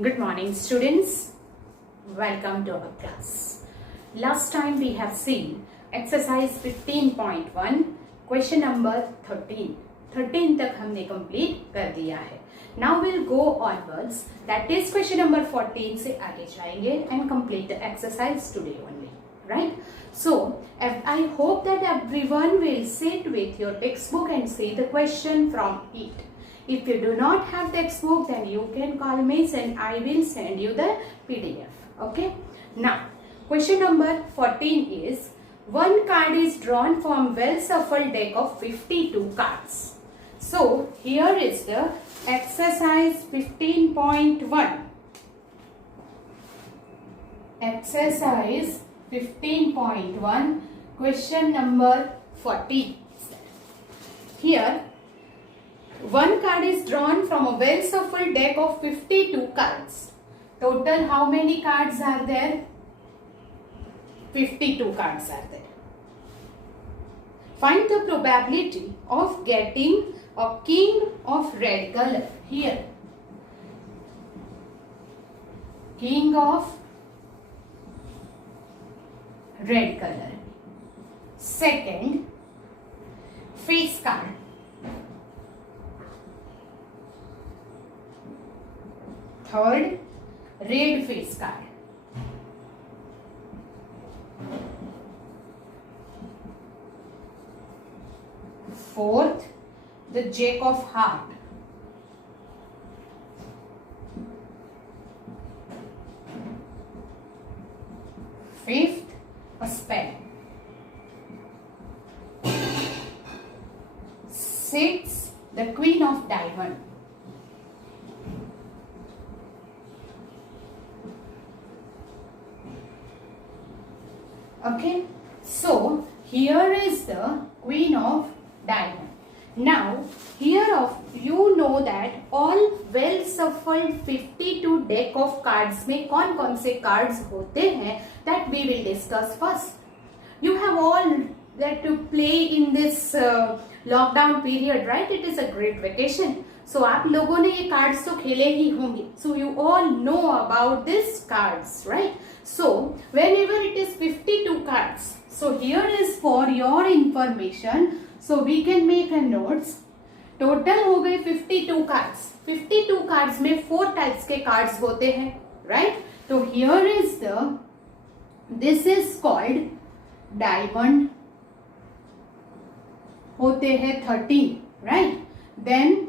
Good morning, students. Welcome to our class. Last time we have seen exercise 15.1, question number 13. 13 तक हमने complete कर दिया है. Now we'll go onwards. That is question number 14 से आगे जाएंगे and complete the exercise today only. Right? So, I hope that everyone will sit with your textbook and see the question from it. If you do not have textbook, then you can call me and I will send you the PDF. Okay. Now, question number 14 is, one card is drawn from well-shuffled deck of 52 cards. So, here is the exercise 15.1. Exercise 15.1, question number 14. Here, one card is drawn from a well-shuffled deck of 52 cards. Total how many cards are there? 52 cards are there. Find the probability of getting a king of red color. Here, king of red color. Second, face card. Third, red face card. Fourth, the Jack of Heart. Fifth, a spade. Sixth, the Queen of Diamond. Okay, so here is the Queen of Diamond. Now, here you know that all well shuffled 52 deck of cards में कौन कौन से cards होते हैं, that we will discuss first. You have all that to play in this lockdown period, right? It is a great vacation. So आप लोगों ने ये cards तो खेले ही होंगे. So you all know about these cards, right? So whenever it is 52 cards, so here is for your information. So we can make a notes. Total हो गए 52 cards. 52 cards में 4 types के cards होते हैं, right? So here is this is called diamond. होते हैं 13, right? Then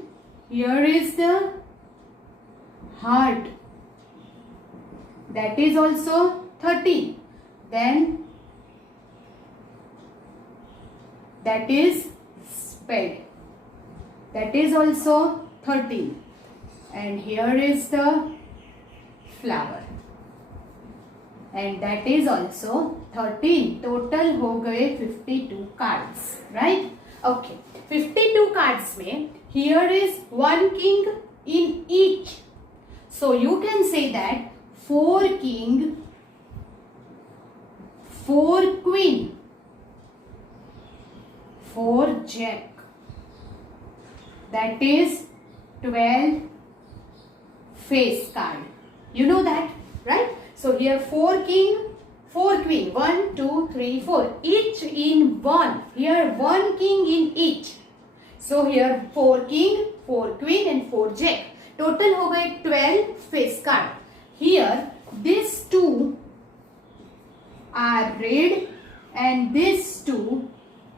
here is the heart. That is also 13. Then that is spade. That is also 13. And here is the flower. And that is also 13. Total हो गए 52 cards. Right? Okay. 52 cards में here is one king in each. So you can say that 4 king, 4 queen, 4 jack. That is 12 face card. You know that, right? So here 4 king, 4 queen. 1, 2, 3, 4. Each in one. Here 1 king in each. So here 4 king, 4 queen and 4 jack. Total हो गए 12 face card. Here these two are red and these two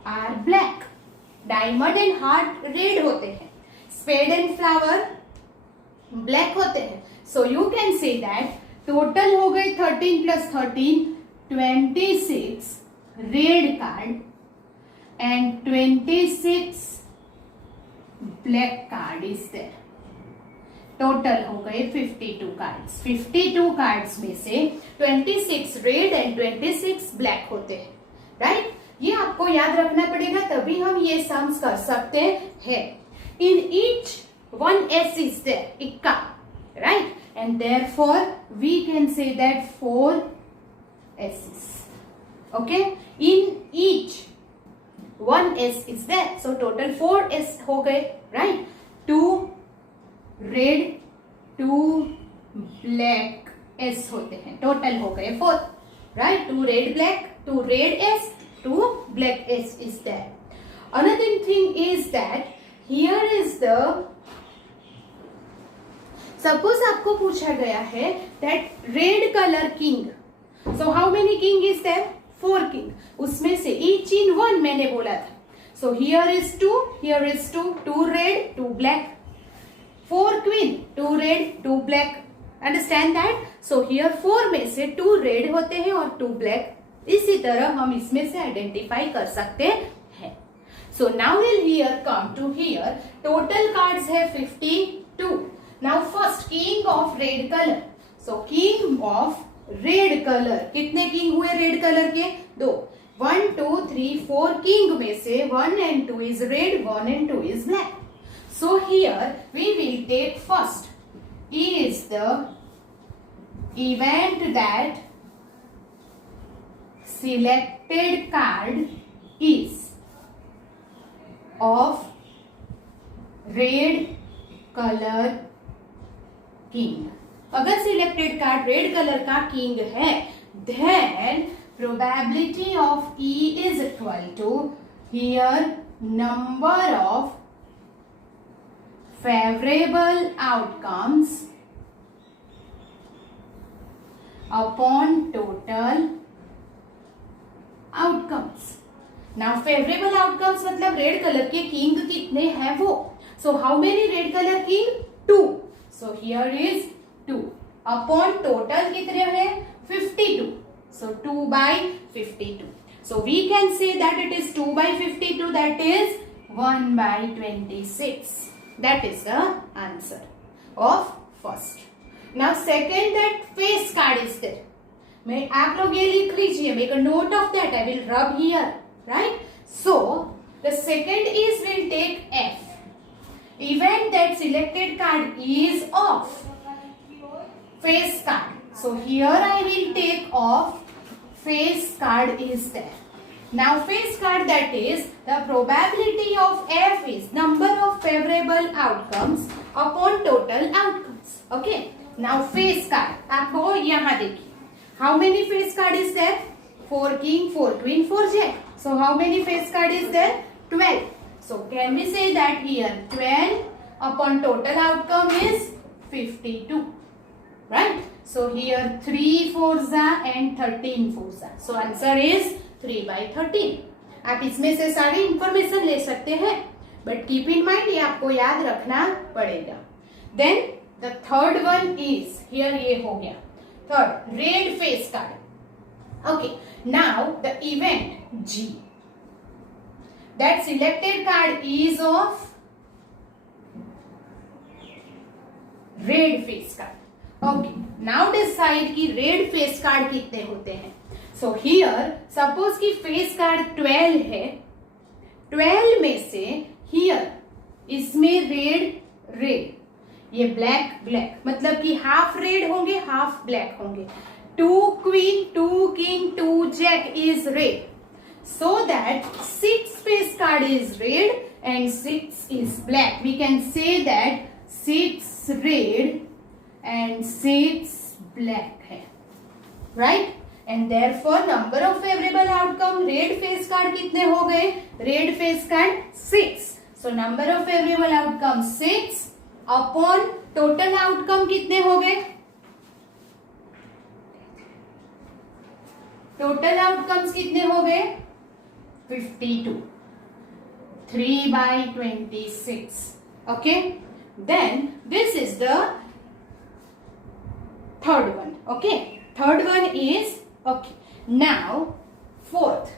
are black. Diamond and heart red होते हैं. Spade and flower black होते हैं. So you can say that total हो गए 13 plus 13, 26 red card and 26 black card is there. Total हो गए 52 कार्ड्स. 52 कार्ड्स में से 26 रेड एंड 26 ब्लैक होते हैं, राइट? ये आपको याद रखना पड़ेगा, तभी हम ये सम्स कर सकते हैं. In each one ace is there, इक्का, right? And therefore we can say that 4 aces. Okay, in each one ace is there, so total 4 ace हो गए, राइट? 2 red, 2 ब्लैक एस होते हैं. टोटल हो गए 4, right? 2 red black, 2 red S, 2 black S is there. Another thing is that here is the, suppose आपको पूछा गया है that red color king. So how many king is there? 4 king. उसमें से each in 1 मैंने बोला था. So here is 2, here is 2, 2 red, 2 black. 4 queen, 2 red, 2 black. Understand that? So here 4 में से 2 red होते हैं और 2 black. इसी तरह हम इसमें से आइडेंटिफाई कर सकते हैं. So now we'll here come to here. Total cards है 52. Now first king of red color. So king of red color. कितने king हुए red color के? 2. 1, 2, 3, 4 king में से 1 and 2 is red, 1 and 2 is black. So here we will take first is the event that selected card is of red color king. अगर selected card red colour का किंग है, then probability of E is equal to here number of favorable outcomes upon total outcomes. Now favorable outcomes मतलब red colour के किंग कितने हैं वो. So how many red color king? 2. So here is 2 upon total कितने हैं? 52. So 2 by 52. So we can say that it is 2 by 52, that is 1 by 26. That is the answer of first. Now second, that face card is there. मैं आप लोग ये लिख लीजिए, make a note of that. I will rub here, right? So the second is we'll take F. Event that selected card is of face card. So here I will take off face card is there. Now face card, that is the probability of F is number of favorable outcomes upon total outcomes. Okay. Now face card. आपको यहाँ देखिए. How many face card is there? 4 king, 4 queen, 4 jack. So how many face card is there? 12. So can we say that here 12 upon total outcome is 52. Right? So here 3 4s and 13 4s. So answer is 3 by 13. आप इसमें से सारी इंफॉर्मेशन ले सकते हैं, but keep in mind ये आपको याद रखना पड़ेगा. Then the third one is here, ये हो गया third red face card. Okay, now the event G that selected card is of red face card. Okay, now decide कि रेड फेस कार्ड कितने होते हैं. सो हियर सपोज कि face card 12 है. 12 में से हियर इसमें रेड, ये ब्लैक, मतलब कि हाफ रेड होंगे हाफ ब्लैक होंगे. 2 queen, 2 king, 2 jack is red. So that 6 face card is red and 6 is black. We can say that 6 red and 6 black है, right? And therefore number of favorable outcome red face card कितने हो गए? Red face card 6. So number of favorable outcome 6 upon total outcome कितने हो गए? Total outcomes कितने हो गए? 52. 3 by 26. Okay? Then this is the third one. Okay? Third one is, okay. Now fourth,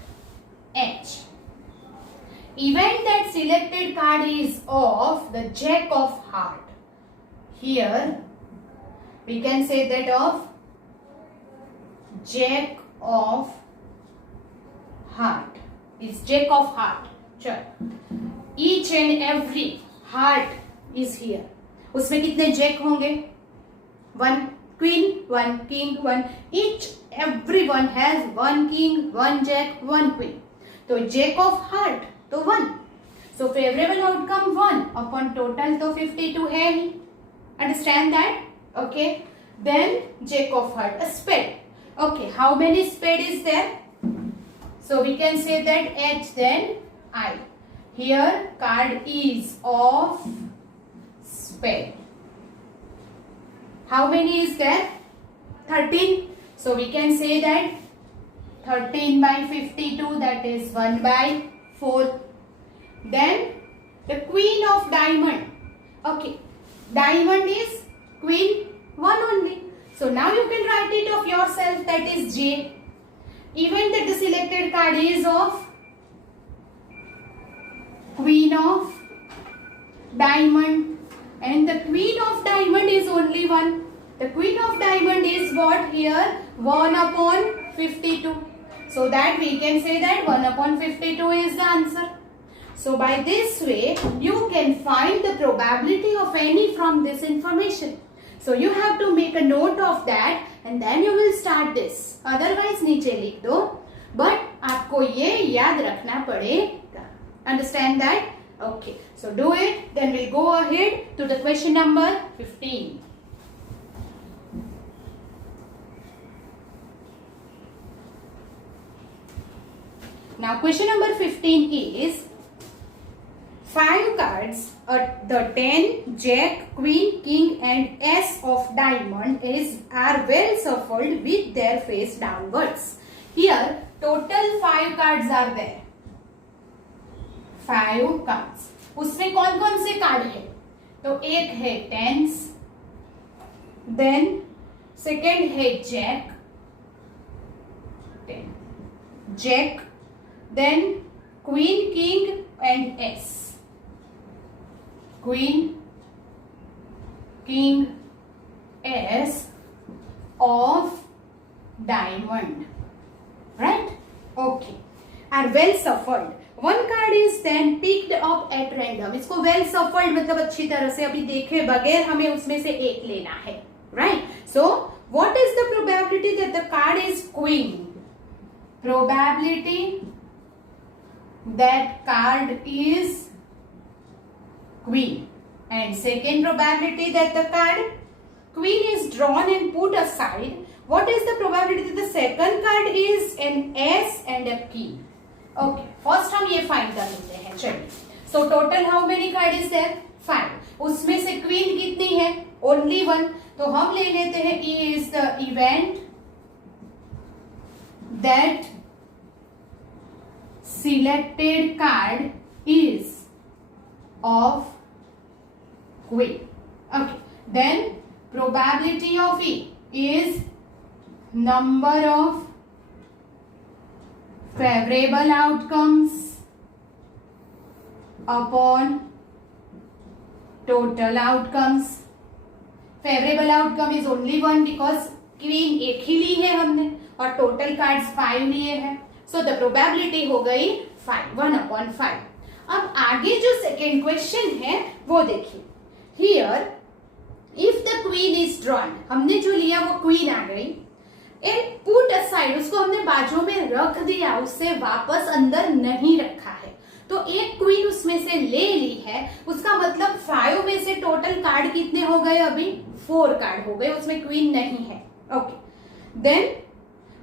H. Event that selected card is of the Jack of Heart. Here we can say that of Jack of Heart. It's Jack of Heart. चल, each and every heart is here. उसमें कितने जैक होंगे? 1 queen, 1 king, 1. Each everyone has 1 king, 1 jack, 1 queen. तो jack of heart तो 1. So favorable outcome 1 upon total तो 52 है ही. Understand that? Okay. then jack of heart, a spade. Okay, how many spade is there? So we can say that H, then I. Here card is of spade. How many is there? 13. So we can say that 13 by 52, that is 1 by 4. Then the queen of diamond. Okay, diamond is queen 1 only. So now you can write it of yourself, that is J. Even that the selected card is of queen of diamond, and the queen of diamond is only 1. The queen of diamond is what here? 1 upon 52. So that we can say that 1 upon 52 is the answer. So by this way, you can find the probability of any from this information. So you have to make a note of that and then you will start this. Otherwise नीचे लिख दो. But आपको ये याद रखना पड़ेगा. Understand that? Okay. So do it. Then we'll go ahead to the question number 15. Now question number 15 is 5 cards, the 10, Jack, Queen, King and S of diamond are well shuffled with their face downwards. Here total 5 cards are there. 5 cards. उसमें कौन कौन से कार्ड है? तो एक है tens, then second है jack, jack, then queen, king and ace. Queen, king, ace of diamond, right? Okay, are well shuffled. One card is then picked up at random. इसको well shuffled मतलब अच्छी तरह से अभी देखे बगैर हमें उसमें से एक लेना है, right? So what is the probability that the card is queen? Probability that card is queen. And second probability that the card queen is drawn and put aside. What is the probability that the second card is an S and a king? Okay, first हम ये फाइंड कर लेते हैं. चलिए, so total how many card is there? 5. उसमें से queen कितनी है? Only 1. तो हम ले लेते हैं E is the event that selected card is of queen. Okay, then probability of E is number of favorable outcomes upon total outcomes. Favorable outcome is only 1 because queen एक ही ली है हमने और total cards 5 लिए हैं. So the probability हो गई 5, 1/5. अब आगे जो second question है वो देखिए. Here if the queen is drawn, हमने जो लिया वो queen आ गई. And put aside, उसको हमने बाजू में रख दिया, उससे वापस अंदर नहीं रखा है. तो एक क्वीन उसमें से ले ली है, उसका मतलब 5 में से टोटल कार्ड कितने हो गए? अभी 4 कार्ड हो गए, उसमें क्वीन नहीं है. Okay, then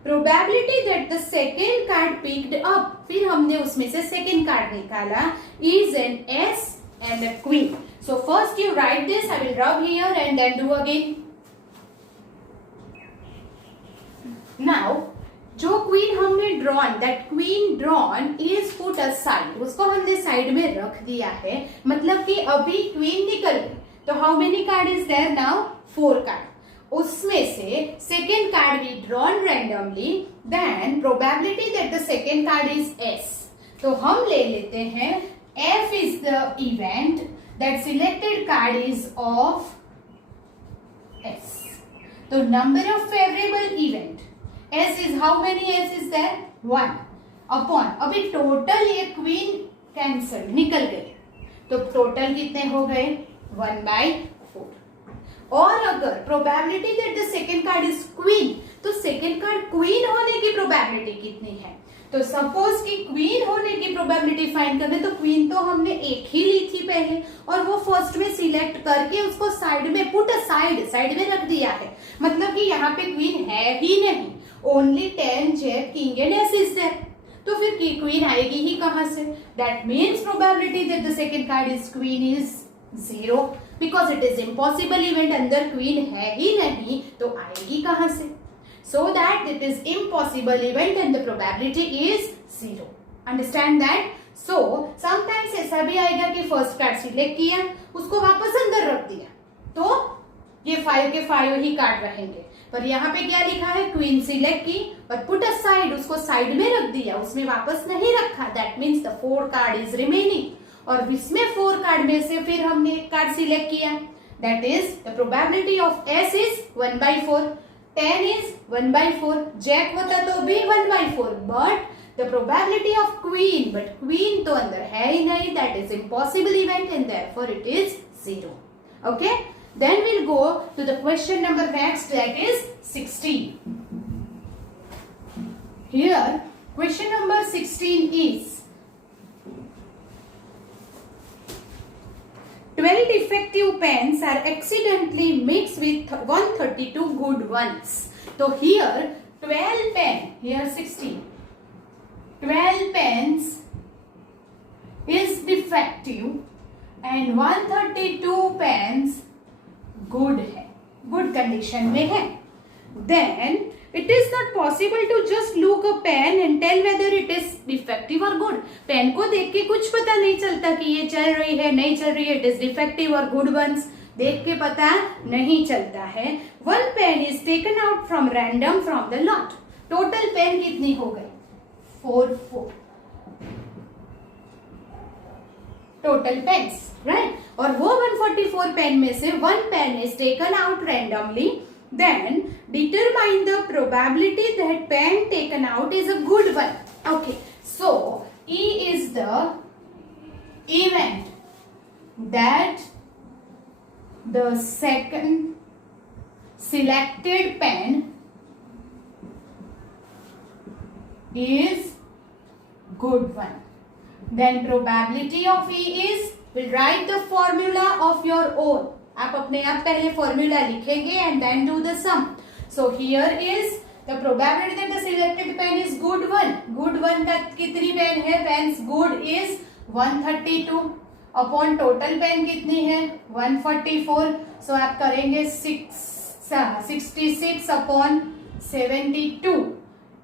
probability that the second card picked up, फिर हमने उसमें से सेकेंड कार्ड निकाला, is an ace and a queen. So first you write this, I will rub here and then do again. Now, जो queen हमने drawn, that queen drawn is put aside, उसको हमने साइड में रख दिया है, मतलब कि अभी क्वीन निकल गई. तो how many card is there now? 4 card. उसमें से second card we drawn randomly, then probability that the second card is ace. तो हम ले लेते हैं F is the event that selected card is of ace. तो number of favourable event S is how many S is there? 1 upon, अभी टोटल ये queen cancel निकल गए, तो टोटल कितने हो गए? 1/4. और अगर probability that the second card is queen, तो सेकेंड कार्ड क्वीन होने की प्रोबेबिलिटी कितनी है? तो सपोज कि क्वीन होने की प्रोबेबिलिटी फाइंड करने, तो क्वीन तो हमने एक ही ली थी पहले और वो फर्स्ट में सिलेक्ट करके उसको साइड में पुट साइड में रख दिया है, मतलब कि यहाँ पे क्वीन है ही नहीं, only 10 jack king and ace is there, तो फिर क्वीन आएगी ही कहां से? That means probability that the second card is queen is 0 because it is impossible event, अंदर क्वीन है ही नहीं तो आएगी कहां से? So that it is impossible event and the probability is 0. Understand that? So sometimes ऐसा भी आएगा कि फर्स्ट कार्ड सिलेक्ट किया, उसको वापस अंदर रख दिया, तो ये 5 के 5 ही कार्ड रहेंगे, पर यहाँ पे क्या लिखा है? क्वीन सिलेक्ट की पर पुट असाइड, उसको साइड में रख दिया, उसमें वापस नहीं रखा, that means the 4 card is remaining, और इसमें 4 कार्ड में से फिर हमने एक कार्ड सिलेक्ट किया, that is the probability of ace is 1/4, 10 is 1/4, jack होता तो भी 1/4, but the probability of queen, but queen तो अंदर है ही नहीं, that is impossible event and therefore it is 0. Okay, then we'll go to the question number next, that is 16. Here question number 16 is 12 defective pens are accidentally mixed with 132 good ones. So here 12 pen, here 16. 12 pens is defective and 132 pens good है, good condition में है. Then it is not possible to just look a pen and tell whether it is defective or good. Pen को देख के कुछ पता नहीं चलता कि ये चल रही है नहीं चल रही है, it is defective or good ones, देख के पता नहीं चलता है. One pen is taken out from random from the lot. Total pen कितनी हो गई? 4 टोटल पेन्स, राइट? और वो 144 पेन में से 1 pen is taken out randomly. Then determine the probability that pen taken out is a good one. Okay, so E is the event that the second selected pen is good one. Then probability of E is, will write the formula of your own. आप अपने आप पहले formula लिखेंगे and then do the sum. So here is the probability that the selected pen is good one. Good one का कितनी pen है? Pens good is 132 upon total pen कितनी है? 144. सो आप करेंगे 66 अपॉन 72.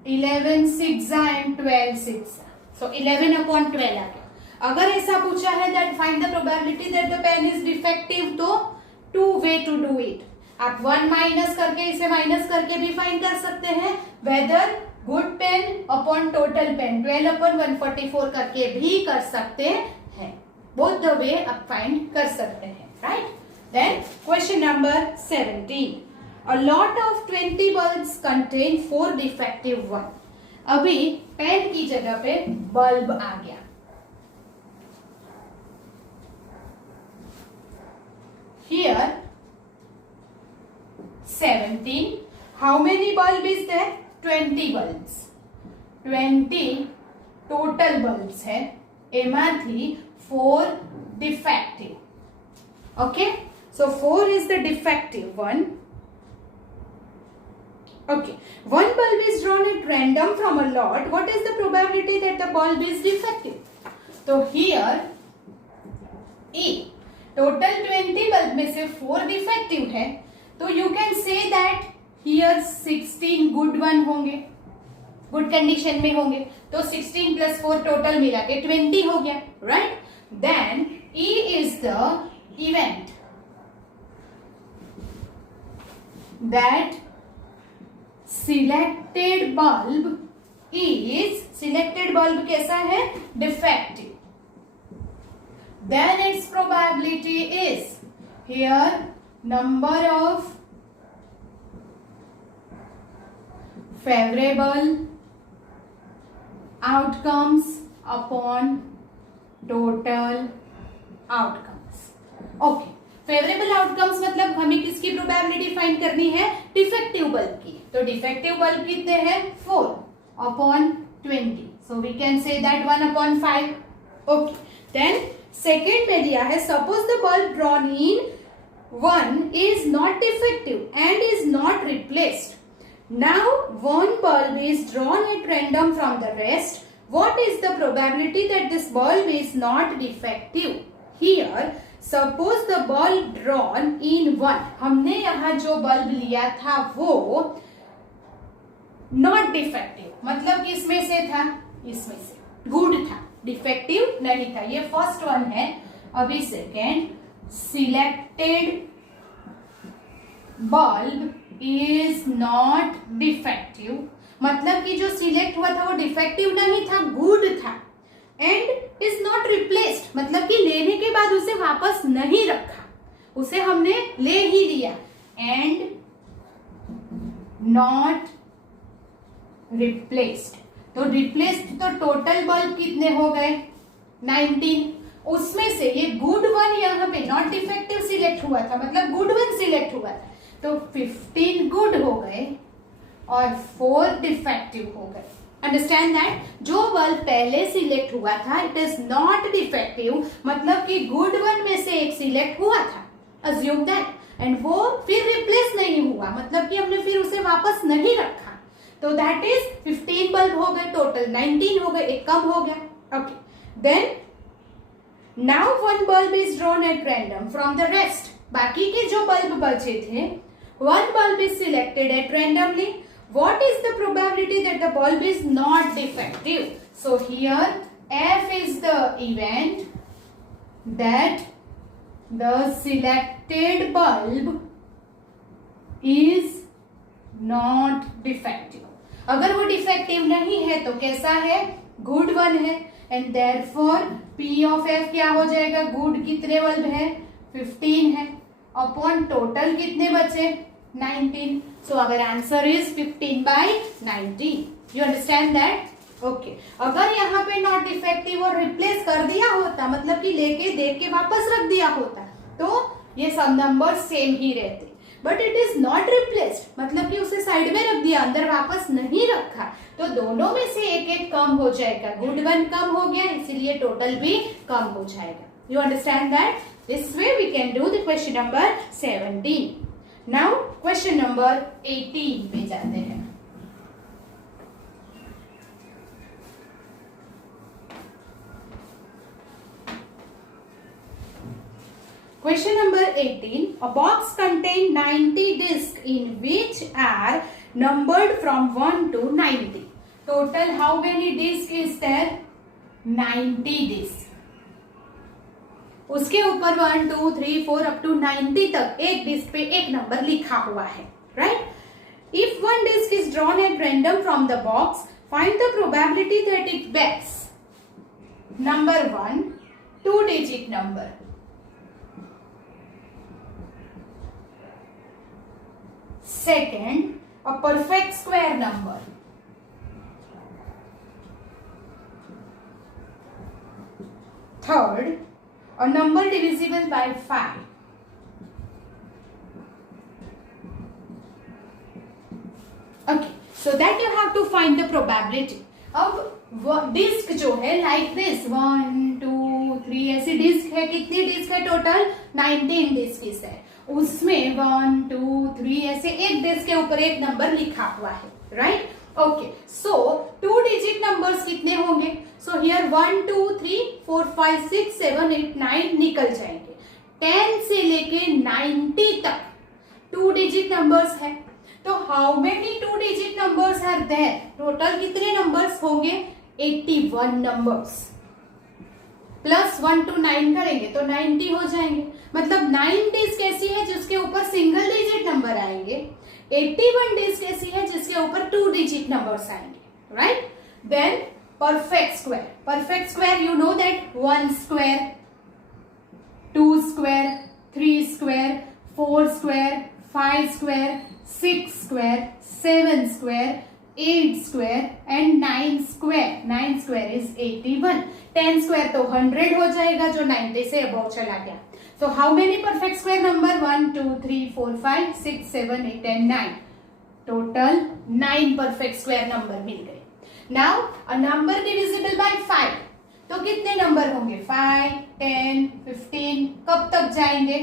11 6 एंड 12 6. सो 11 अपॉन 12 आ गया. अगर ऐसा पूछा है that find the probability that the pen is defective, तो 2 वे टू डू इट. आप 1 माइनस करके इसे माइनस करके भी फाइंड कर सकते हैं, whether good pen upon total pen 12 upon 144 करके भी कर सकते हैं. बोथ द वे आप फाइंड कर सकते हैं, right? Then question number 17. A lot of 20 bulbs contain 4 defective one. अभी पेन की जगह पे बल्ब आ गया. Here 17. How many bulb is there? 20 bulbs. 20 total bulbs है, एમાંથી 4 defective. Okay, so 4 is the defective one. Okay, one bulb is drawn at random from a lot. What is the probability that the bulb is defective? So here E, total 20 बल्ब में से 4 डिफेक्टिव है, तो you can say that here 16 good one होंगे, good condition में होंगे, तो 16 प्लस 4 टोटल मिला के 20 हो गया, right? Then E is the event that selected bulb is, selected bulb कैसा है? Defective. Then its probability is, here number of favorable outcomes upon total outcomes. Okay, favourable outcomes मतलब हमें किसकी प्रोबेबिलिटी फाइंड करनी है? डिफेक्टिव बल्ब की. तो defective bulb कितने हैं? 4 अपॉन 20. So we can say that 1/5. Okay. Then second में दिया है, suppose the bulb drawn in 1 is not defective and is not replaced. Now one bulb is drawn at random from the rest. What is the probability that this bulb is not defective? Here suppose the bulb drawn in 1, हमने यहाँ जो बल्ब लिया था वो not defective, मतलब किसमें से था? इसमें से, गुड था, डिफेक्टिव नहीं था। ये फर्स्ट वन है। अभी second, selected bulb is not defective, मतलब कि जो सिलेक्ट हुआ था वो डिफेक्टिव नहीं था, गुड था। एंड इज नॉट रिप्लेस्ड, मतलब कि लेने के बाद उसे वापस नहीं रखा, उसे हमने ले ही लिया। एंड नॉट रिप्लेस्ड, तो रिप्लेस्ड तो टोटल बल्ब कितने हो गए? 19। उसमें से ये गुड वन यहाँ पे नॉट डिफेक्टिव सिलेक्ट हुआ था, मतलब गुड वन सिलेक्ट हुआ था, तो 15 गुड हो गए और 4 डिफेक्टिव हो गए। Understand that? जो बल्ब पहले सिलेक्ट हुआ था इट इज नॉट डिफेक्टिव, मतलब कि गुड वन में से एक सिलेक्ट हुआ था, अज्यूम दैट, एंड वो फिर रिप्लेस नहीं हुआ, मतलब कि हमने फिर उसे वापस नहीं रखा, तो दैट इज 15 बल्ब हो गए, टोटल 19 हो गए, एक कम हो गया। Okay, then now one bulb is drawn at random from the rest, बाकी के जो बल्ब बचे थे, one bulb is selected at randomly. What is the probability that the bulb is not defective? So here F is the event that the selected bulb is not defective. अगर वो डिफेक्टिव नहीं है तो कैसा है? गुड वन है, and therefore P of F क्या हो जाएगा? गुड कितने बल्ब है? 15 है, अपॉन टोटल कितने बचे? 19. So our answer is 15/19. You understand that? Okay. अगर यहाँ पे नॉट डिफेक्टिव और रिप्लेस कर दिया होता, मतलब कि लेके देख के वापस रख दिया होता, तो ये सब नंबर सेम ही रहते। But it is not replaced, मतलब कि उसे साइड में रख दिया, अंदर वापस नहीं रखा, तो दोनों में से एक एक कम हो जाएगा। गुड वन कम हो गया, इसीलिए टोटल भी कम हो जाएगा। You understand that? This way we can do the question number 17. नाउ क्वेश्चन नंबर 18 पे जाते हैं। Question number 18. A box contains 90 discs in which are numbered from 1 to 90. Total how many discs is there? 90 discs. उसके ऊपर 1 2 3 4 अप टू 90 तक एक डिस्क पे एक नंबर लिखा हुआ है, राइट? If one disk is drawn at random from the box, find the probability that it bears number 1 2 digit number, second a perfect square number, third a number divisible by 5, okay, so that you have to find the probability. अब डिस्क जो है like this 1 2 3 ऐसी डिस्क है, कितनी डिस्क है टोटल? 19 डिस्क है, उसमें 1 2 3 ऐसे एक डिस्क के ऊपर एक नंबर लिखा हुआ है, राइट? ओके, सो 2 डिजिट नंबर्स कितने होंगे? सो हियर 1 2 3 4 5 6 7 8 9 निकल जाएंगे। 10 से लेके 90 तक 2 डिजिट नंबर्स है, तो how many 2 digit numbers are there? टोटल कितने नंबर्स होंगे? 81 नंबर्स, प्लस 1 to 9 करेंगे तो 90 हो जाएंगे। मतलब 9 डिस्क ऐसी है जिसके ऊपर सिंगल डिजिट नंबर आएंगे, 81 डिस्क ऐसी है जिसके ऊपर 2 डिजिट नंबर्स आएंगे, right? Then perfect square, perfect square you know that 1 square 2 square 3 square 4 square 5 square 6 square 7 square 8 square and 9 square. 9 square is 81। 10 square तो 100 हो जाएगा जो 90 से अबव चला गया। So how many perfect square number? 1 2 3 4 5 6 7 8 and 9. Total 9 perfect square number मिल गए। Now a number divisible by 5, तो कितने नंबर होंगे? 5, 10, 15, कब तक जाएंगे?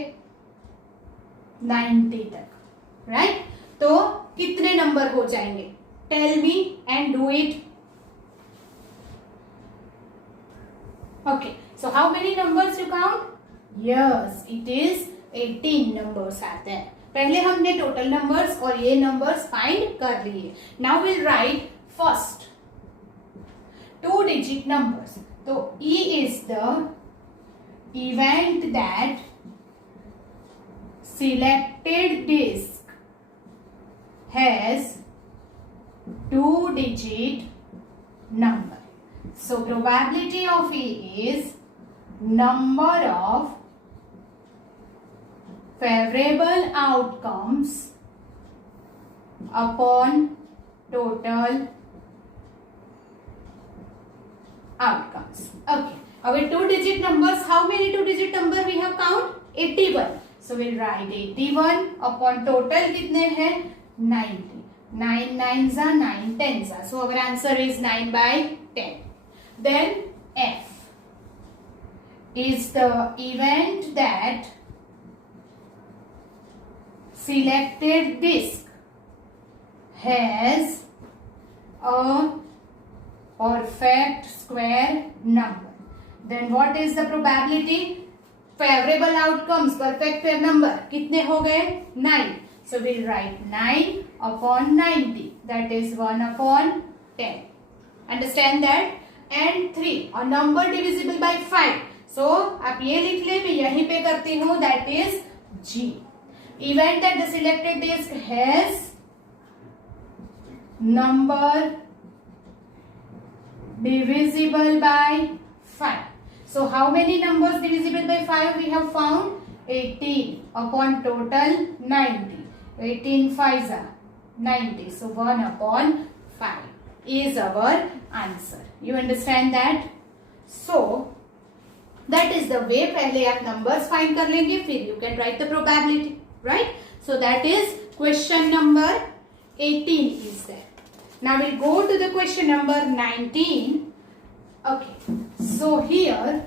90 तक, राइट? तो कितने नंबर हो जाएंगे? Tell me and do it. Okay, so how many numbers you count? Yes, it is 18 numbers are there. पहले हमने टोटल नंबर्स और ये नंबर्स फाइंड कर लिए. Now we'll write first 2-digit numbers. तो E is the event that selected disk has 2-digit number. So probability of E is number of favorable outcomes upon total outcomes. Okay. Our 2-digit numbers, how many 2-digit number we have count? 81. So we'll write 81 upon total कितने हैं? 90. 9 9s are 9 10s are. So our answer is 9 by 10. Then F is the event that selected disk has a perfect square number. Then what is the probability? Favorable outcomes, perfect square number. कितने हो गए? 9. So we'll write 9 upon 90. That is 1 upon 10. Understand that? And 3, a number divisible by 5. So आप ये लिख ले, मैं यहीं पे करती हूँ. That is G. Event that the selected disk has number divisible by 5. So how many numbers divisible by 5 we have found? 18 upon total 90. 18 5s are 90. So 1 upon 5 is our answer. You understand that? So that is the way. पहले आप numbers find कर लेंगे, फिर you can write the probability, right? So that is question number 18 is there. Now we'll go to the question number 19. Okay. So here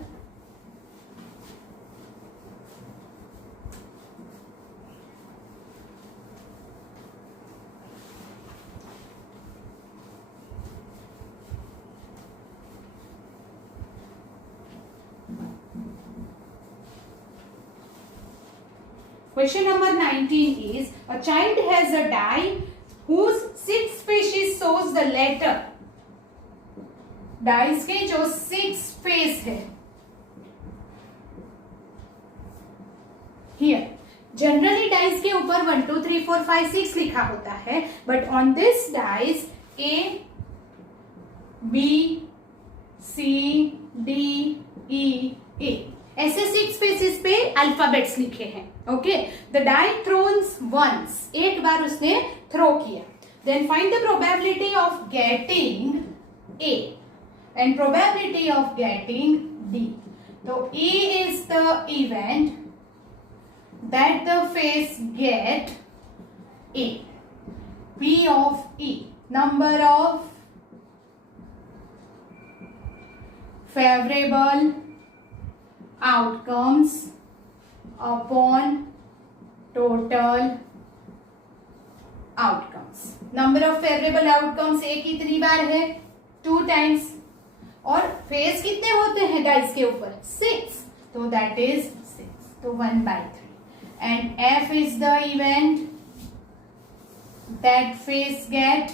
question number 19 is, a child has a die whose 6 faces shows the letter. Dice के जो 6 फेस है, here generally dice के ऊपर 1 2 3 4 5 6 लिखा होता है, but on this dice A B C D E A ऐसे 6 फेसेस पे अल्फाबेट्स लिखे हैं. Okay, the die throws once, एक बार उसने थ्रो किया. Then find the probability of getting A and probability of getting D. So E is the event that the face get A. P of E, number of favorable outcomes upon total outcomes. Number of favorable outcomes A कितनी बार है? 2 times. और फेस कितने होते हैं डाइस के ऊपर? 6. तो that is 6. तो 1 by 3. And F is the event that face get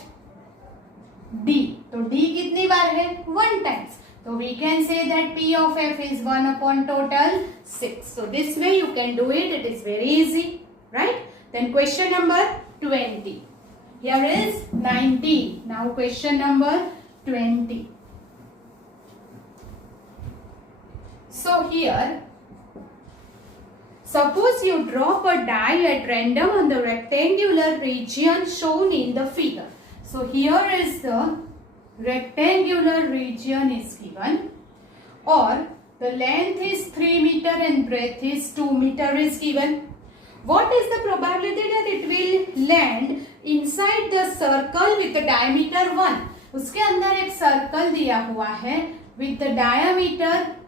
D. तो D कितनी बार है? 1 times. So we can say that P of F is 1 upon total 6. So this way you can do it. It is very easy, right? Then question number 20. Here is 19. Now question number 20. So here, suppose you drop a die at random on the rectangular region shown in the figure. So here is the rectangular region is given, or the length is 3 meter and breadth is 2 meter is given. What is the probability that it will land inside the circle with the diameter 1? उसके अंदर एक सर्कल दिया हुआ है with the diameter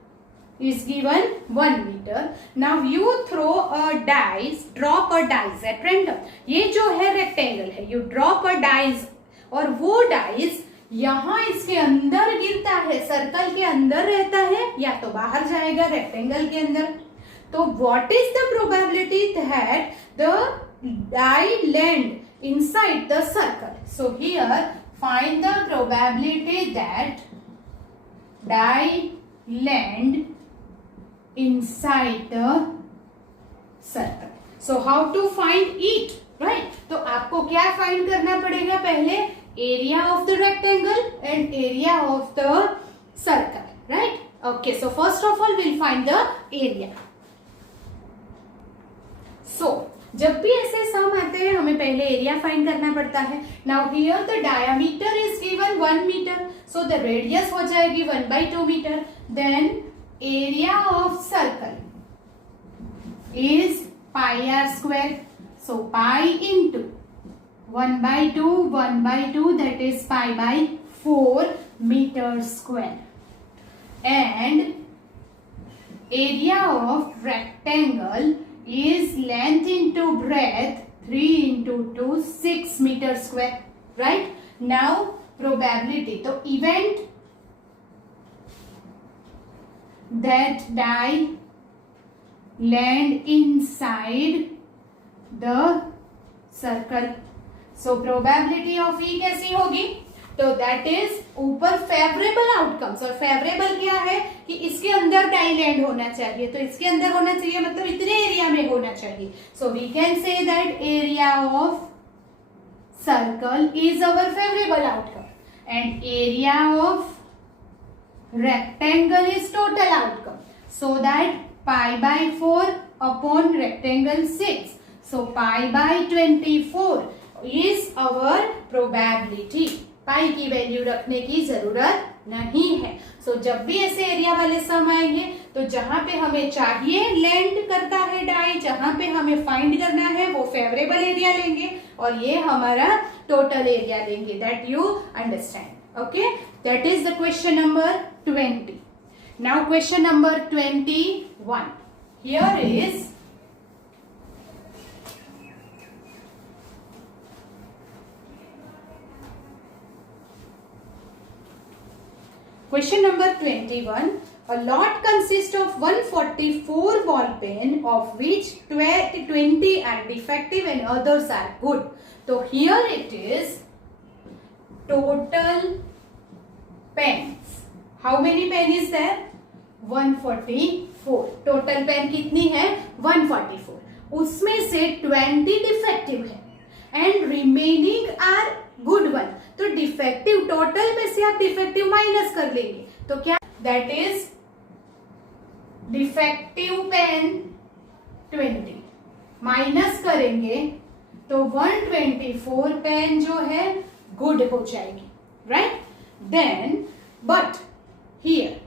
is given 1 meter. Now you throw a dice, drop a dice at random. ये जो है रेक्टेंगल है, you drop a dice और वो डाइस यहाँ इसके अंदर गिरता है, सर्कल के अंदर रहता है या तो बाहर जाएगा रेक्टेंगल के अंदर. तो what is the probability that the die land inside the circle? So here find the probability that die land inside the circle. So how to find it, right? तो आपको क्या फाइंड करना पड़ेगा? पहले area of the rectangle and area of the circle, right? Okay, so first of all will find the area. So जब भी ऐसे सम आते हैं हमें पहले एरिया फाइंड करना पड़ता है. Now here the diameter is given 1 metre, so the radius हो जाएगी 1/2 metre. Then area of circle is pi r square, so pi into 1/2 that is pi by 4 meter square. And area of rectangle is length into breadth 3 into 2 6 meter square, right? Now probability, तो event that die land inside the circle. So probability of E कैसी होगी? तो that is ऊपर favorable outcomes, और favorable क्या है कि इसके अंदर die land होना चाहिए, तो इसके अंदर होना चाहिए मतलब इतने एरिया में होना चाहिए. So we can say that area of circle is our favorable outcome and area of rectangle is total outcome, so that pi by 4 upon rectangle 6, so pi by 24 is our probability. पाई की वैल्यू रखने की जरूरत नहीं है. सो जब भी ऐसे एरिया वाले सम आएंगे तो जहां पे हमें चाहिए लैंड करता है डाई, जहां पे हमें फाइंड करना है वो फेवरेबल एरिया लेंगे और ये हमारा टोटल एरिया लेंगे. That you understand. Okay, that is the question number 20. Now question number 21. Here is question number 21. A lot consists of 144 ball pen of which 20 are defective and others are good. So here it is total pens. How many pen is there? 144. Total pen कितनी है? 144. उसमें से 20 defective है and remaining are good one. तो defective total में से आप defective minus कर लेंगे तो क्या? That is defective pen 20 minus करेंगे तो 124 पेन जो है गुड हो जाएगी, right? Then but here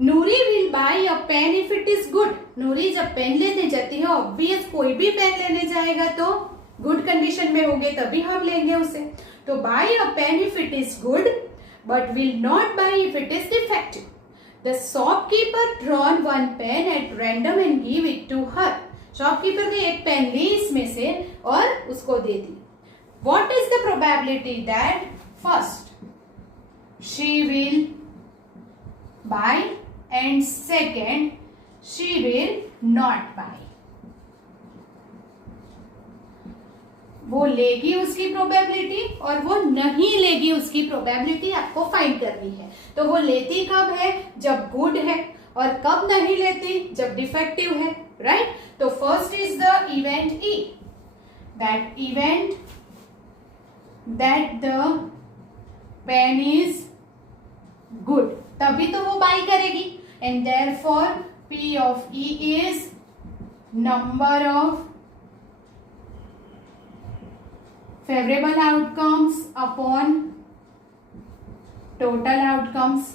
Noori will buy a pen if it is good. Noori जब पेन लेने जाती है ऑब्वियस कोई भी पेन लेने जाएगा तो गुड कंडीशन में होंगे तभी हम लेंगे उसे. तो buy a pen if it is good but will not buy if it is defective. The shopkeeper drawn one pen at random and give it to her. Shopkeeper ने एक पेन ली इसमें से और उसको दे दी. What is the probability that first she will buy and second she will not buy? वो लेगी उसकी प्रोबेबिलिटी और वो नहीं लेगी उसकी प्रोबेबिलिटी आपको फाइंड करनी है. तो वो लेती कब है? जब गुड है. और कब नहीं लेती? जब डिफेक्टिव है, राइट? तो first is the event E. That event that the pen is good, तभी तो वो बाई करेगी. and therefore P of E is number of favorable outcomes upon total outcomes.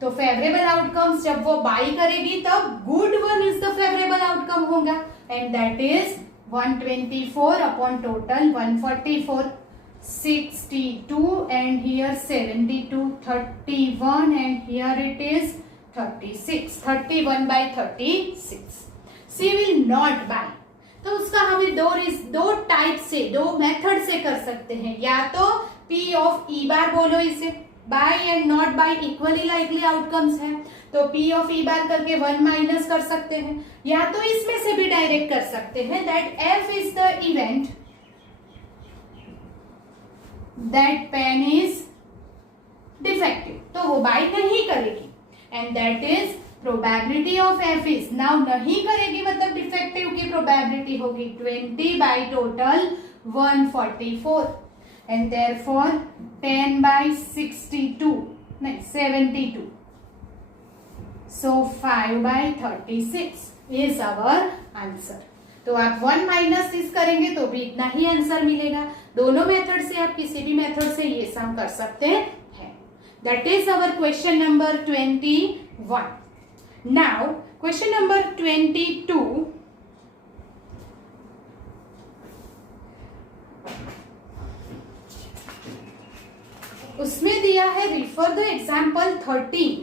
तो फेवरेबल आउटकम्स जब वो बाई करेगी तब good one is the favourable outcome होगा and that is 124 upon total 144. 62 and here 72, 31 and here it is 36, 31 by 36. She will not buy. तो उसका हमें दो टाइप से, दो मेथड से कर सकते हैं. या तो P ऑफ E बार बोलो इसे, buy and not buy equally likely outcomes है, तो P ऑफ E बार करके 1 माइनस कर सकते हैं. या तो इसमें से भी डायरेक्ट कर सकते हैं that F is the event that pain is defective, तो वो बाय नहीं करेगी. And that is probability of F is, now नहीं करेगी मतलब डिफेक्टिव की प्रोबेबिलिटी होगी 20 बाई टोटल 144 एंड देयरफॉर 10 बाई 62 नहीं 72, सो 5 बाई 36 इज आवर आंसर. तो आप 1 माइनस दिस करेंगे तो भी इतना ही आंसर मिलेगा. दोनों मेथड से आप किसी भी मेथड से ये सम कर सकते हैं. That is our question number 21. Now question number 22. उसमें दिया है refer the example 13.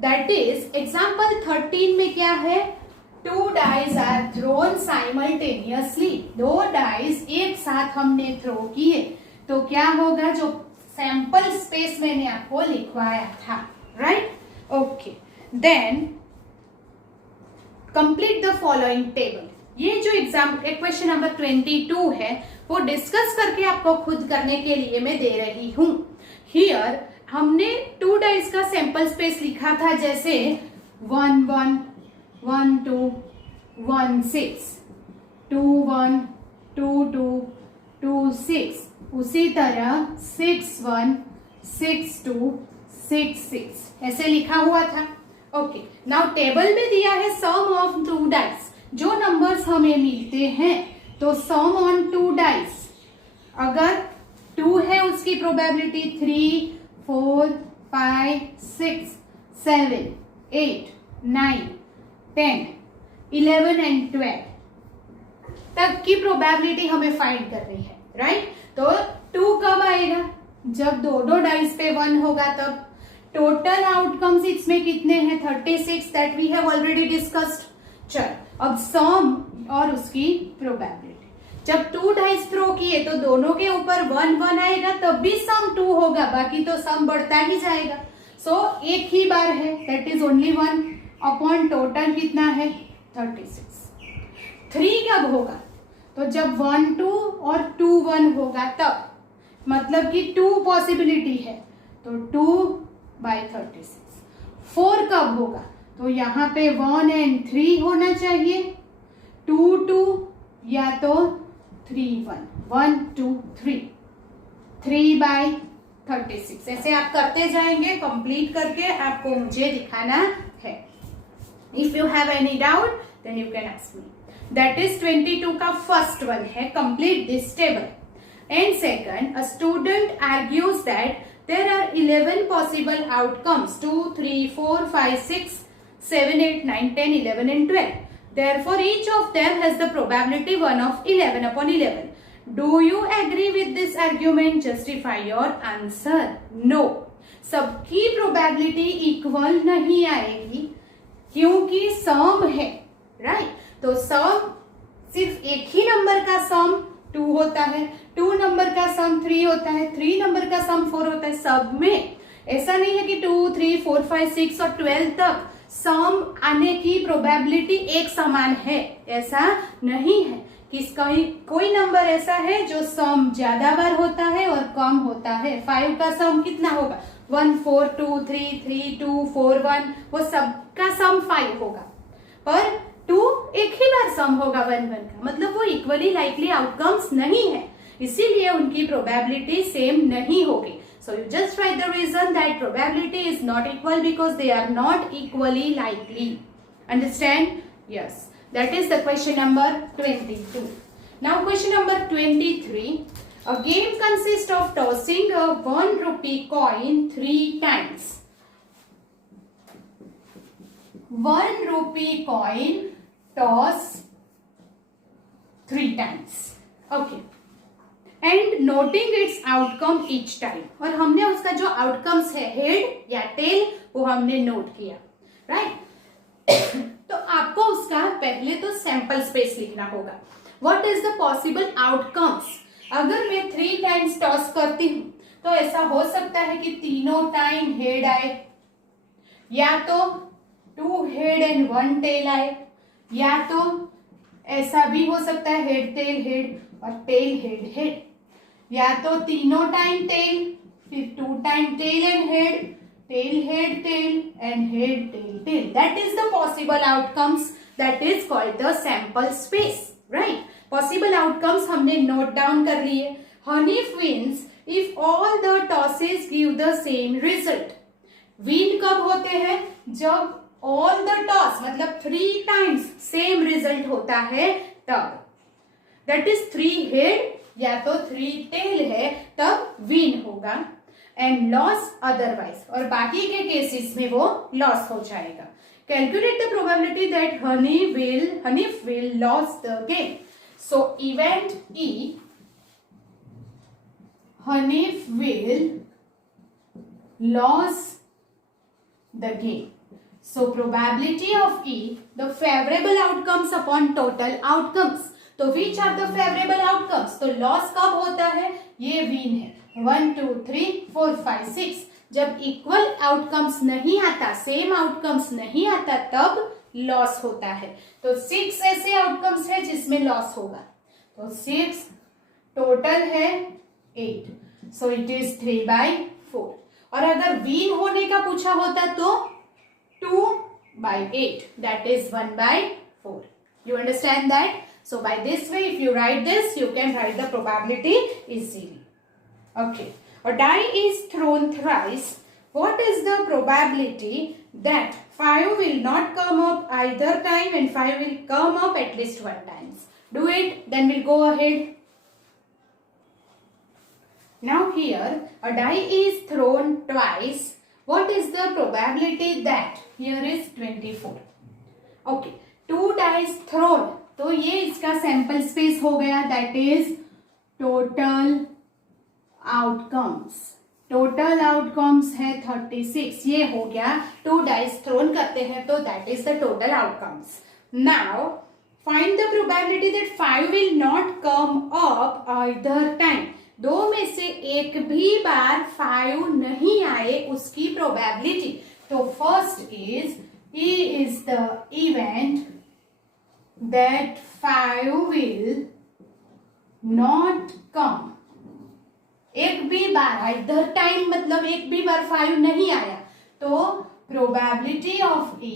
That is example 13 में क्या है, 2 dies are thrown simultaneously, 2 dies एक साथ हमने थ्रो किए, तो क्या होगा, जो सैंपल स्पेस मैंने आपको लिखवाया था, right. Okay, then complete the following table. ये जो क्वेश्चन नंबर 22 है वो डिस्कस करके आपको खुद करने के लिए मैं दे रही हूं. हियर हमने 2 डाइस का सैंपल स्पेस लिखा था, जैसे 1 1 1 2 1 6, 2 1 2 2 2 6, उसी तरह 6 1 6 2 6 6 ऐसे लिखा हुआ था. ओके, नाउ टेबल में दिया है सम ऑफ 2 डाइस. जो नंबर्स हमें मिलते हैं तो सम ऑन 2 डाइस, अगर 2 है उसकी प्रोबेबिलिटी 3 4 5 6 7 8 9 10 11 एंड 12 तक की प्रोबेबिलिटी हमें फाइंड करनी है, राइट. तो 2 कब आएगा, जब दो डाइस पे 1 होगा तब. टोटल आउटकम्स इसमें कितने हैं, 36, that we have already discussed. चल, अब सम और उसकी प्रोबेबिलिटी. जब 2 डाइस थ्रो किए तो दोनों के ऊपर 1 1 आएगा, तब भी सम 2 होगा, बाकी तो सम बढ़ता ही जाएगा. सो एक ही बार है, that is only 1 upon total कितना है 36. 3 कब होगा, तो जब 1 2 और 2 1 होगा तब, मतलब कि 2 पॉसिबिलिटी है, तो 2 बाई 36. 4 कब होगा, तो यहाँ पे 1 एंड 3 होना चाहिए, 2 2 या तो 3 1 1 2 3, 3 बाई 36. ऐसे आप करते जाएंगे, कंप्लीट करके आपको मुझे दिखाना है. If you have any doubt then you can ask me. That is 22 का फर्स्ट वन है, complete this table. And second, a student argues that there are 11 possible outcomes, 2 3 4 5 6 7 8 9 10 11 and 12. Therefore each of them has the probability 1 of 11 upon 11. Do you agree with this argument? Justify your answer. No. सबकी probability equal नहीं आएगी क्योंकि सम है, राइट. तो सम सिर्फ एक ही नंबर का सम 2 होता है, 2 नंबर का सम 3 होता है, 3 नंबर का सम 4 होता है. सब में ऐसा नहीं है कि 2 3 4 5 6 और 12 तक सम आने की प्रोबेबिलिटी एक समान है, ऐसा नहीं है. किसका कोई नंबर ऐसा है जो सम ज्यादा बार होता है और कम होता है. 5 का सम कितना होगा, 1 4 2 3 3 2 4 1, वो सबका सम 5 होगा, पर 2 एक ही बार सम होगा 1 1 का, मतलब वो इक्वली लाइकली आउटकम्स नहीं है, इसीलिए उनकी प्रोबेबिलिटी सेम नहीं होगी. So you just write the reason that probability is not equal because they are not equally likely. Understand? Yes, that is the question number 22. Now question number 23. A game consists of tossing a 1 rupee coin 3 times. 1 rupee coin toss 3 times. Okay. And and noting it's outcome each time, और हमने उसका जो आउटकम्स है हेड या टेल वो हमने नोट किया, राइट। तो आपको उसका पहले तो सैंपल स्पेस लिखना होगा। What is the possible outcomes? अगर मैं 3 टाइम्स टॉस करती हूँ तो ऐसा हो सकता है कि तीनों टाइम हेड आए, या तो 2 हेड एंड 1 टेल आए, या तो ऐसा भी हो सकता है हेड और टेल हेड, या तो तीनों टाइम टेल, फिर 2 time tail and head, tail and head tail. That is the possible outcomes, that is called the sample space, right. Possible outcomes हमने नोट डाउन कर लिए। Hanif wins if all the tosses give the same result. Win कब होते हैं? जब all the toss मतलब 3 times same result होता है तब। दैट इज 3 हेड या तो 3 टेल है तब विन होगा, एंड लॉस अदरवाइज, और बाकी के केसेस में वो लॉस हो जाएगा। Calculate the probability that Hanif will loss the game. So event E, Hanif will lose the game. So probability of E, the favorable outcomes upon total outcomes. तो which are the favorable outcomes? तो loss कब होता है? ये win है। 1 2 3 4 5 6 जब equal outcomes नहीं आता, सेम आउटकम्स नहीं आता, तब लॉस होता है। तो 6 ऐसे आउटकम्स है जिसमें लॉस होगा। तो 6 टोटल है 8, सो इट इज 3/4। और अगर विन होने का पूछा होता तो 2/8, that is 1/4। You understand that? So by this way, if you write this, you can write the probability easily. Okay. A die is thrown thrice. What is the probability that 5 will not come up either time and 5 will come up at least 1 times? Do it, then we'll go ahead. Now here, a die is thrown twice. What is the probability that? Here is 24. Okay. 2 dice thrown. तो ये इसका sample space हो गया, that is total outcomes. Total outcomes है 36, ये हो गया। 2 dice throne करते हैं तो that is the total outcomes. Now find the probability that 5 will not come up either time. 2 में से एक भी बार 5 नहीं आए, उसकी प्रोबेबिलिटी। तो first is the event that 5 will not come। एक भी बार, either time मतलब एक भी बार 5 नहीं आया, तो probability of E,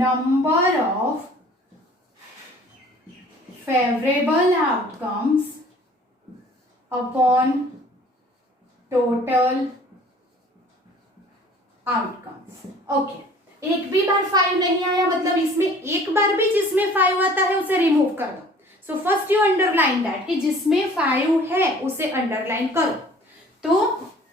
number of favorable outcomes upon total outcomes। Okay. एक भी बार 5 नहीं आया मतलब इसमें एक बार भी जिसमें 5 आता है उसे रिमूव कर दो। सो फर्स्ट यू अंडरलाइन दैट कि जिसमें 5 है उसे अंडरलाइन करो। तो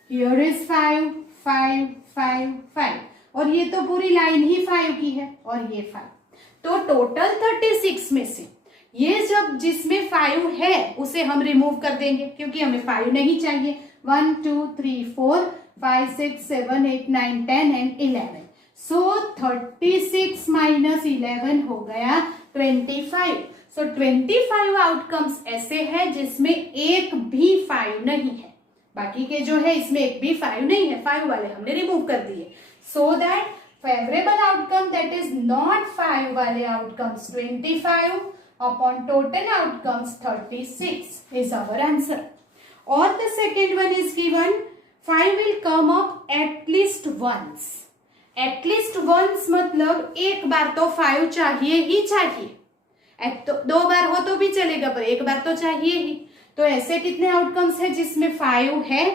हियर इज 5 5 5 5, और ये तो पूरी लाइन ही 5 की है, और ये 5। तो टोटल 36 में से ये जब जिसमें 5 है उसे हम रिमूव कर देंगे, क्योंकि हमें 5 नहीं चाहिए। 1 2 3 4 5 6 7 8 9 10 एंड 11। सो 36 माइनस 11 हो गया 25। सो 25 आउटकम्स ऐसे हैं जिसमें एक भी 5 नहीं है। बाकी के जो है इसमें एक भी 5 नहीं है, 5 वाले हमने रिमूव कर दिए। So that favourable outcome that is not 5 वाले outcomes 25 upon total outcomes 36 is our answer. और the second one is given 5 will come up at least once. At least once मतलब एक बार तो 5 चाहिए ही चाहिए। तो 2 बार हो तो भी चलेगा, पर एक बार तो चाहिए ही। तो ऐसे कितने आउटकम्स है जिसमें 5 है?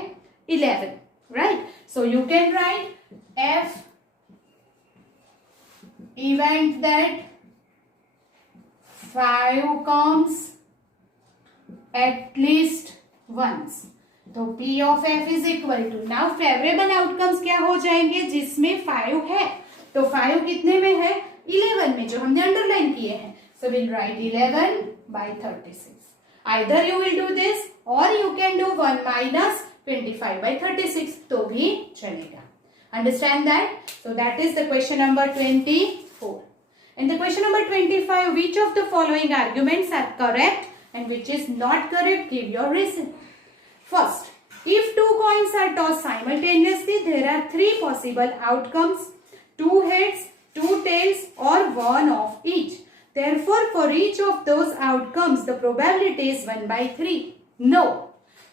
11, right. So you can write F event that 5 comes at least once. तो P of F is equal to, now favourable outcomes क्या हो जाएंगे? जिसमें 5 है। तो 5 कितने में है? 11 में, जो हमने अंडरलाइन किए हैं। So will write 11/36। Either you will do this or you can do 1 minus 25 by 36 तो भी चलेगा. Understand that? So that is the question number 24. And the question number 25, which of the following arguments are correct and which is not correct? Give your reason. First, if two coins are tossed simultaneously, there are three possible outcomes: 2 heads, 2 tails, or 1 of each. Therefore, for each of those outcomes, the probability is 1 by 3. No.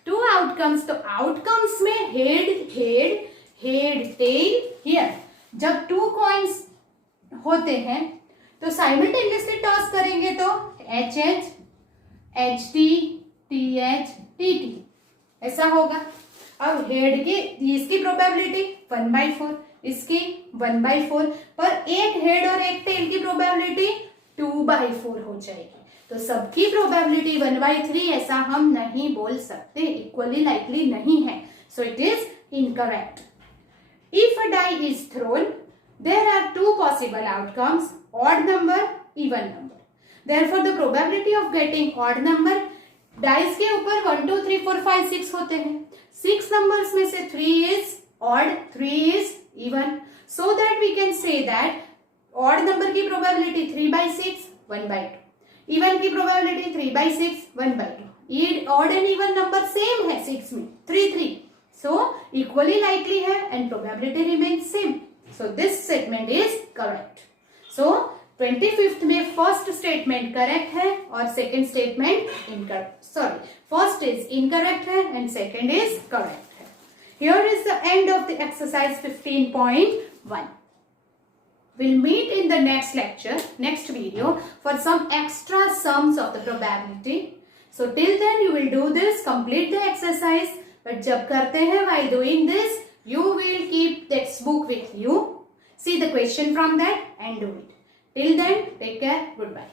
2 outcomes, तो outcomes में head, tail. Here, जब 2 coins होते हैं तो simultaneously toss करेंगे तो HH, HT, TH, TT ऐसा होगा. अब हेड की इसकी प्रोबेबिलिटी 1/4, इसकी 1/4, पर एक हेड और एक टेल की प्रोबेबिलिटी 2/4 हो जाएगी. तो सबकी प्रोबेबिलिटी 1/3 ऐसा हम नहीं बोल सकते, इक्वली लाइकली नहीं है. So it is incorrect. If a die is thrown, there are 2 possible outcomes: odd number, even number. Therefore the probability of getting odd number, dice के ऊपर 1 2 3 4 5 6 होते हैं. 6 नंबर्स में से 3 is odd, 3 is even. So that we can say that odd number की probability 3/6, 1/2. Even की probability 3/6, 1/2. Odd and even number same है 6 में, 3 3. सो इक्वली लाइकली है and probability remains same. So this statement is correct. So 25th में first statement correct है और second statement incorrect. Sorry, first is incorrect है and second is correct है. Here is the end of the exercise 15.1. We'll meet in the next lecture, next video, for some extra sums of the probability. So till then you will do this, complete the exercise. But जब करते हैं, while doing this, you will keep textbook with you. See the question from that and do it. Till then, take care. Goodbye.